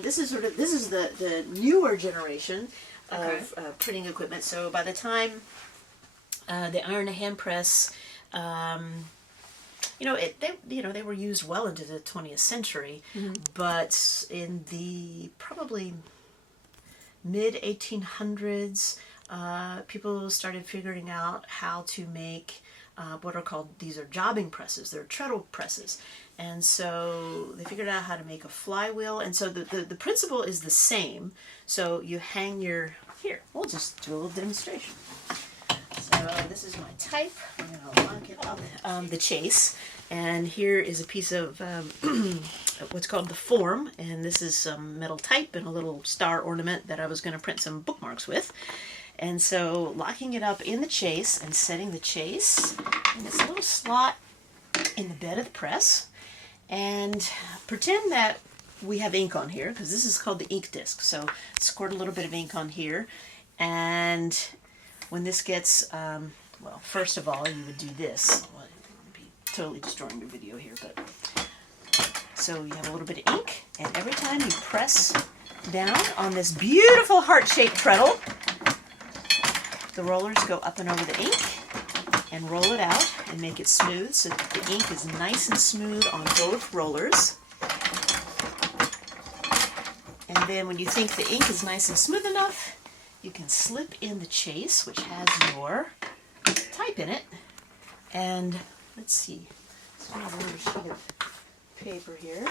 this is the newer generation of printing equipment. So by the time the iron to hand press, they were used well into the 20th century, but in the probably mid 1800s, people started figuring out how to make what are called, these are jobbing presses, they're treadle presses. And so they figured out how to make a flywheel, and so the principle is the same. So you hang your, here, we'll just do a little demonstration. So this is my type. I'm going to lock it up the chase, and here is a piece of what's called the form, and this is some metal type and a little star ornament that I was going to print some bookmarks with. And so locking it up in the chase and setting the chase in this little slot in the bed of the press, and pretend that we have ink on here, because this is called the ink disc. So squirt a little bit of ink on here, and when this gets, well, first of all, you would do this. Well, I'd be totally destroying your video here, but so you have a little bit of ink, and every time you press down on this beautiful heart-shaped treadle, the rollers go up and over the ink and roll it out and make it smooth so that the ink is nice and smooth on both rollers. And then when you think the ink is nice and smooth enough, you can slip in the chase, which has your type in it. And let's see, let's find another sheet of paper here.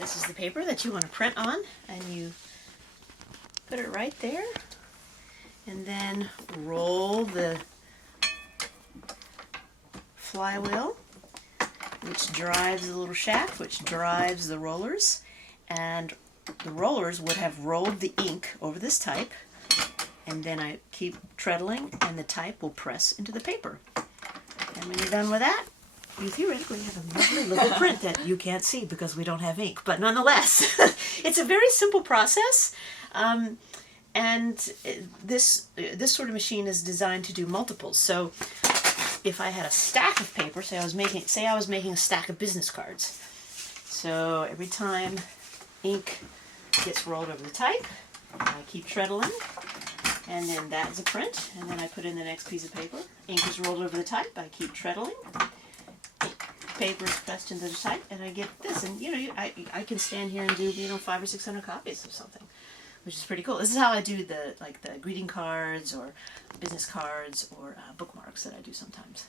This is the paper that you want to print on, and you put it right there, and then roll the flywheel, which drives the little shaft, which drives the rollers, and the rollers would have rolled the ink over this type, and then I keep treadling, and the type will press into the paper. And when you're done with that, you theoretically have a lovely little print that you can't see because we don't have ink, but nonetheless, it's a very simple process. And this sort of machine is designed to do multiples. So if I had a stack of paper, say I was making a stack of business cards. So every time ink gets rolled over the type, I keep treadling, and then that's a print, and then I put in the next piece of paper. Ink is rolled over the type, I keep treadling. Paper is pressed into the type, and I get this. And I can stand here and do 500 or 600 copies of something, which is pretty cool. This is how I do the greeting cards or business cards or bookmarks that I do sometimes.